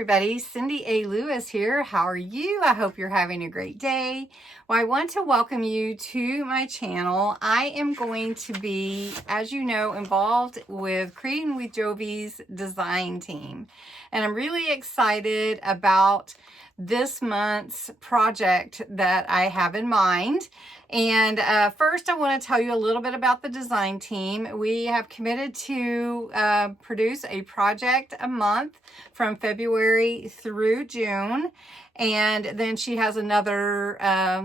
everybody, Cindy A. Lewis here. How are you? I hope you're having a great day. Well, I want to welcome you to my channel. I am going to be, as you know, involved with Creating with Jovi's design team. And I'm really excited about this month's project that I have in mind. And first, I want to tell you a little bit about the design team. We have committed to produce a project a month from February through June. And then she has another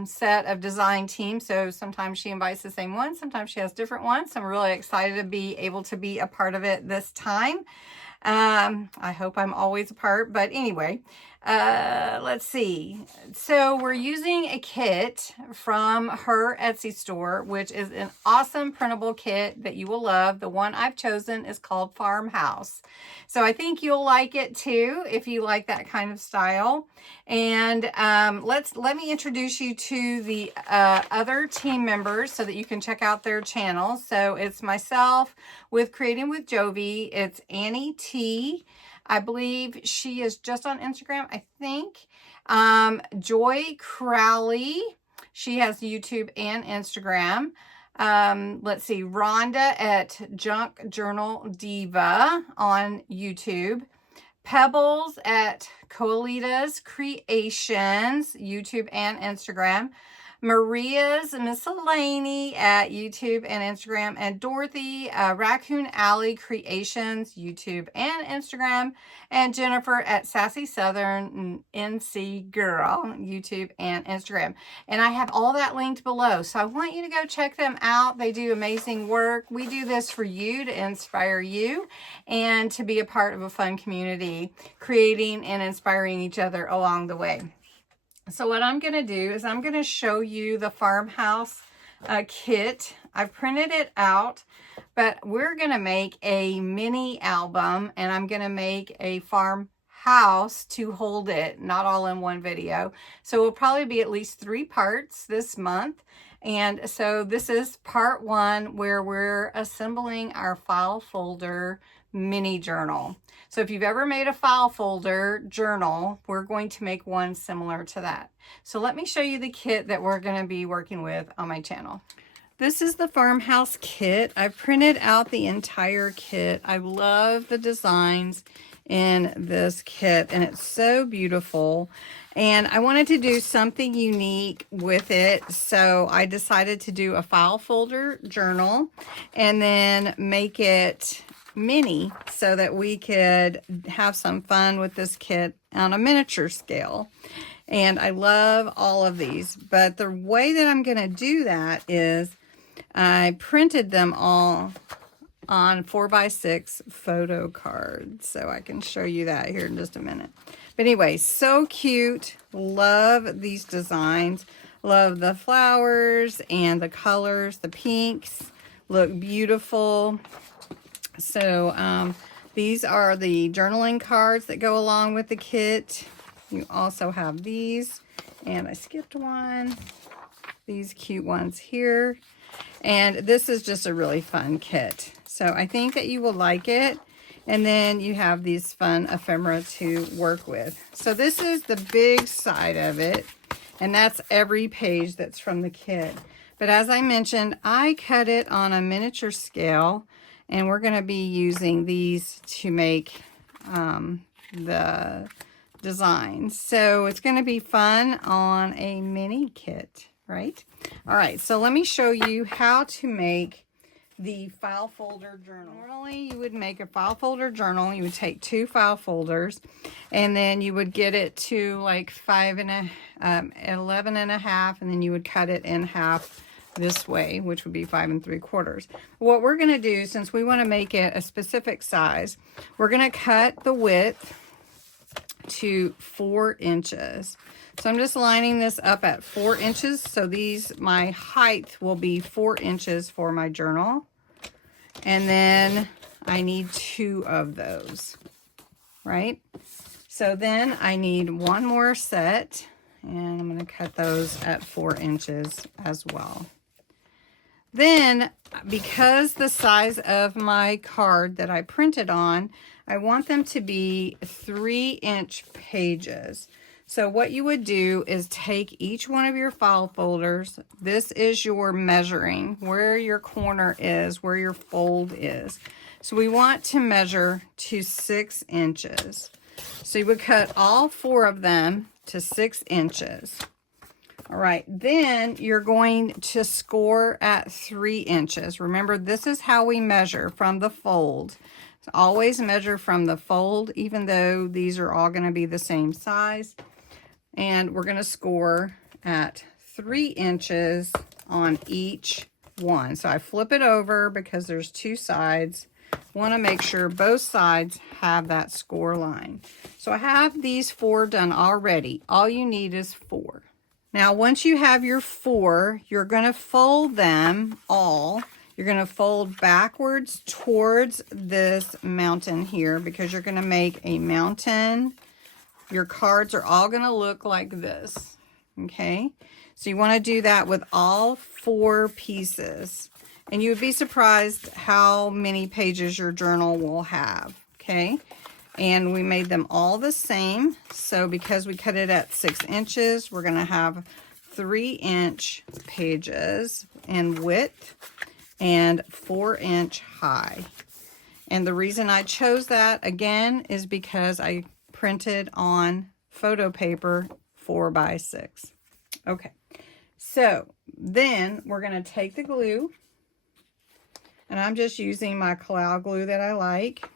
set of design teams. So sometimes she invites the same one, sometimes she has different ones. So I'm really excited to be able to be a part of it this time. I hope I'm always a part, but anyway, let's see. So we're using a kit from her Etsy store, which is an awesome printable kit that you will love. The one I've chosen is called Farmhouse. So I think you'll like it too, if you like that kind of style. And let me introduce you to the other team members so that you can check out their channels. So it's myself with Creating with Jovi. It's Annie T. I believe she is just on Instagram, I think. Joy Crowley. She has YouTube and Instagram. Let's see, Rhonda at Junk Journal Diva on YouTube. Pebbles at Koalitas Creations, YouTube and Instagram. Maria's Miscellany at YouTube and Instagram, and Dorothy, Raccoon Creations, YouTube and Instagram, and Jennifer at Sassy Southern NC Girl, YouTube and Instagram. And I have all that linked below, so I want you to go check them out. They do amazing work. We do this for you, to inspire you, and to be a part of a fun community, creating and inspiring each other along the way. So what I'm going to do is I'm going to show you the Farmhouse kit. I've printed it out, but we're going to make a mini album, and I'm going to make a farmhouse to hold it, not all in one video. So it will probably be at least 3 parts this month. And so this is part 1, where we're assembling our file folder mini journal. So if you've ever made a file folder journal, we're going to make one similar to that. So let me show you the kit that we're going to be working with on my channel. This is the Farmhouse kit. I printed out the entire kit. I love the designs in this kit, and it's so beautiful. And I wanted to do something unique with it, so I decided to do a file folder journal and then make it mini so that we could have some fun with this kit on a miniature scale. And I love all of these, but the way that I'm going to do that is I printed them all on 4x6 photo cards, so I can show you that here in just a minute. But anyway, so cute. Love these designs. Love the flowers and the colors. The pinks look beautiful. So these are the journaling cards that go along with the kit. You also have these, and I skipped one. These cute ones here. And this is just a really fun kit. So I think that you will like it. And then you have these fun ephemera to work with. So this is the big side of it. And that's every page that's from the kit. But as I mentioned, I cut it on a miniature scale. And we're going to be using these to make the designs. So it's going to be fun on a mini kit, right? All right, so let me show you how to make the file folder journal. Normally, you would make a file folder journal. You would take 2 file folders, and then you would get it to like 11 and a half, and then you would cut it in half this way, which would be 5 3/4. What we're going to do, since we want to make it a specific size, we're going to cut the width to 4 inches. So I'm just lining this up at 4 inches. So my height will be 4 inches for my journal. And then I need 2 of those, right? So then I need 1 more set, and I'm going to cut those at 4 inches as well. Then, because the size of my card that I printed on, I want them to be 3-inch pages. So what you would do is take each one of your file folders. This is your measuring, where your corner is, where your fold is. So we want to measure to 6 inches. So you would cut all 4 of them to 6 inches. All right, then you're going to score at 3 inches. Remember, this is how we measure from the fold. So always measure from the fold, even though these are all going to be the same size. And we're going to score at 3 inches on each one. So I flip it over because there's 2 sides. Want to make sure both sides have that score line. So I have these 4 done already. All you need is 4. Now, once you have your 4, you're going to fold them all. You're going to fold backwards towards this mountain here because you're going to make a mountain. Your cards are all going to look like this, okay? So you want to do that with all 4 pieces. And you would be surprised how many pages your journal will have, okay? And we made them all the same. So because we cut it at 6 inches, we're going to have 3-inch pages in width and 4-inch high. And the reason I chose that, again, is because I printed on photo paper 4x6. Okay, so then we're going to take the glue, and I'm just using my cloud glue that I like.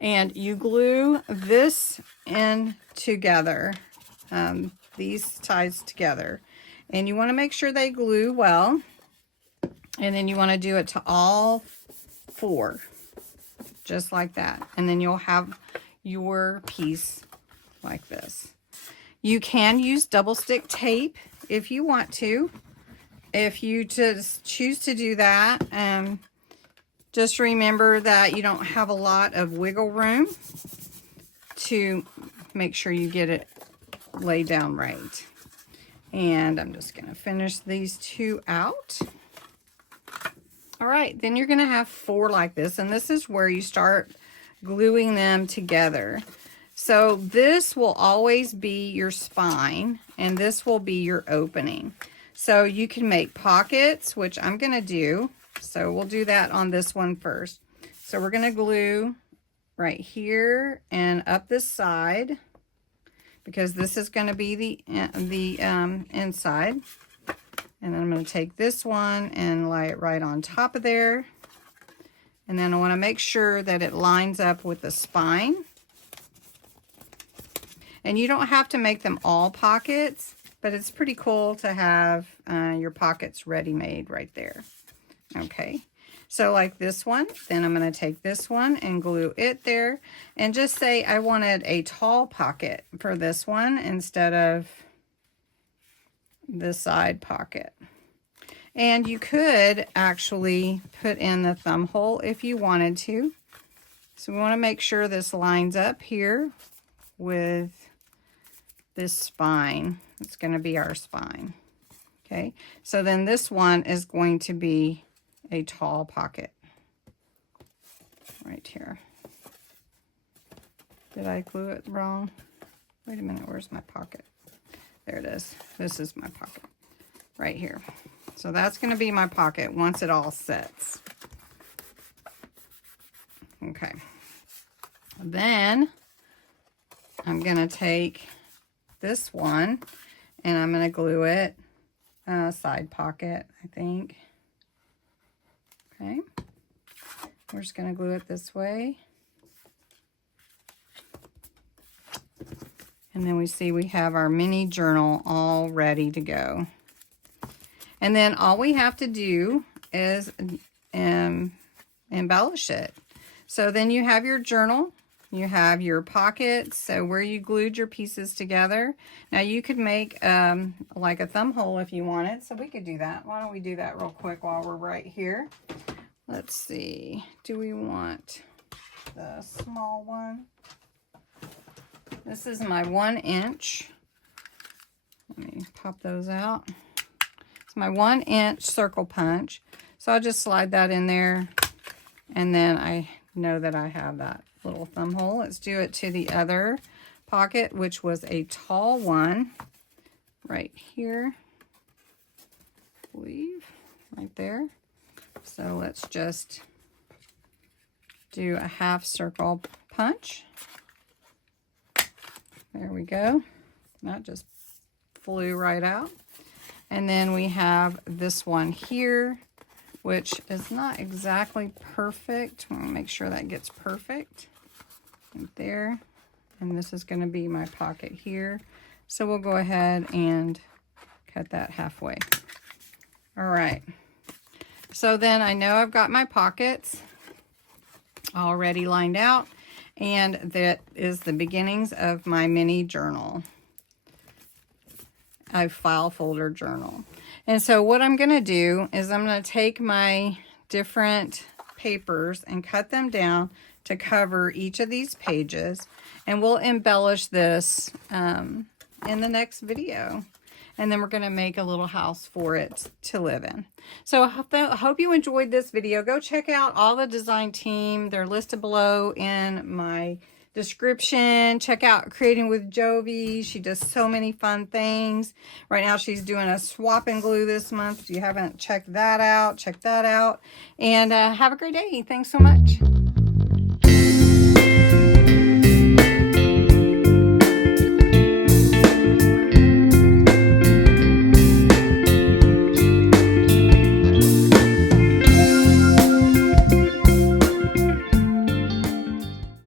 And you glue this in together, these sides together. And you want to make sure they glue well. And then you want to do it to all 4, just like that. And then you'll have your piece like this. You can use double stick tape if you want to. If you just choose to do that, just remember that you don't have a lot of wiggle room to make sure you get it laid down right. And I'm just going to finish these 2 out. All right, then you're going to have 4 like this, and this is where you start gluing them together. So this will always be your spine, and this will be your opening. So you can make pockets, which I'm going to do. So we'll do that on this one first. So we're going to glue right here and up this side, because this is going to be the inside. And then I'm going to take this one and lay it right on top of there. And then I want to make sure that it lines up with the spine. And you don't have to make them all pockets, but it's pretty cool to have your pockets ready-made right there. Okay, so like this one, then I'm going to take this one and glue it there. And just say I wanted a tall pocket for this one instead of this side pocket. And you could actually put in the thumb hole if you wanted to. So we want to make sure this lines up here with this spine. It's going to be our spine. Okay, so then this one is going to be a tall pocket right here. Did I glue it wrong? Wait a minute, where's my pocket? There it is. This is my pocket right here. So that's going to be my pocket once it all sets. Okay. Then I'm going to take this one and I'm going to glue it side pocket, I think. Okay. We're just going to glue it this way. And then we see we have our mini journal all ready to go. And then all we have to do is embellish it. So then you have your journal, you have your pockets, so where you glued your pieces together. Now you could make like a thumb hole if you wanted, so we could do that. Why don't we do that real quick while we're right here? Let's see, do we want the small one? This is my 1 inch. Let me pop those out. It's my 1-inch circle punch. So I'll just slide that in there. And then I know that I have that little thumb hole. Let's do it to the other pocket, which was a tall one right here, I believe, right there. So let's just do a half circle punch. There we go. That just flew right out. And then we have this one here, which is not exactly perfect. I'm gonna make sure that gets perfect right there. And this is gonna be my pocket here. So we'll go ahead and cut that halfway. All right. So then I know I've got my pockets already lined out, and that is the beginnings of my mini journal, a file folder journal. And so what I'm going to do is I'm going to take my different papers and cut them down to cover each of these pages, and we'll embellish this in the next video. And then we're going to make a little house for it to live in. So I hope you enjoyed this video. Go check out all the design team. They're listed below in my description. Check out Creating with Jovi. She does so many fun things. Right now she's doing a swap and glue this month. If you haven't checked that out, check that out. And have a great day. Thanks so much.